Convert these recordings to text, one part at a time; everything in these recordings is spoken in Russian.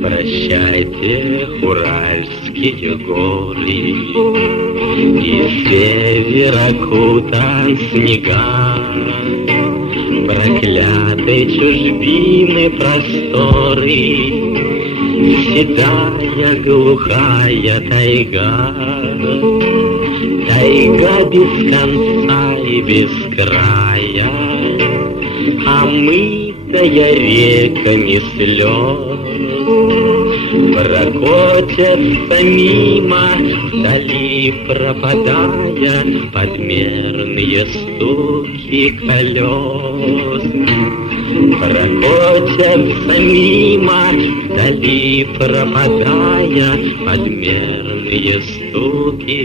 Прощайте, уральские горы, и север окутан снега, проклятой чужбины просторы, седая глухая тайга, тайга без конца и без края, омытая реками слез, прокотятся мимо, вдали пропадая подмерные стуки колес. Прокотятся мимо, вдали пропадая подмерные стуки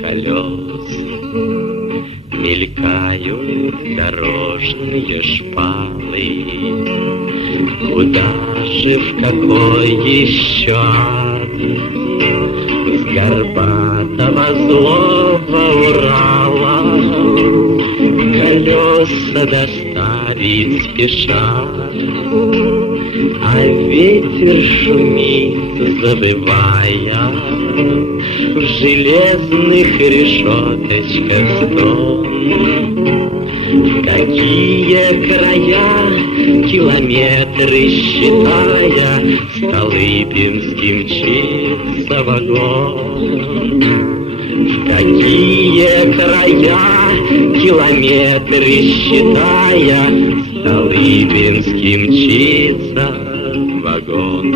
колес. Мелькают дорожные шпалы, куда же, в какой еще ад? С горбатого злого Урала колеса доставить спешат, а ветер шумит, забывая в железных решеточках стон. В какие края, километры считая, Столыпинский мчится вагон. В какие края, километры считая, Столыпинский мчится вагон.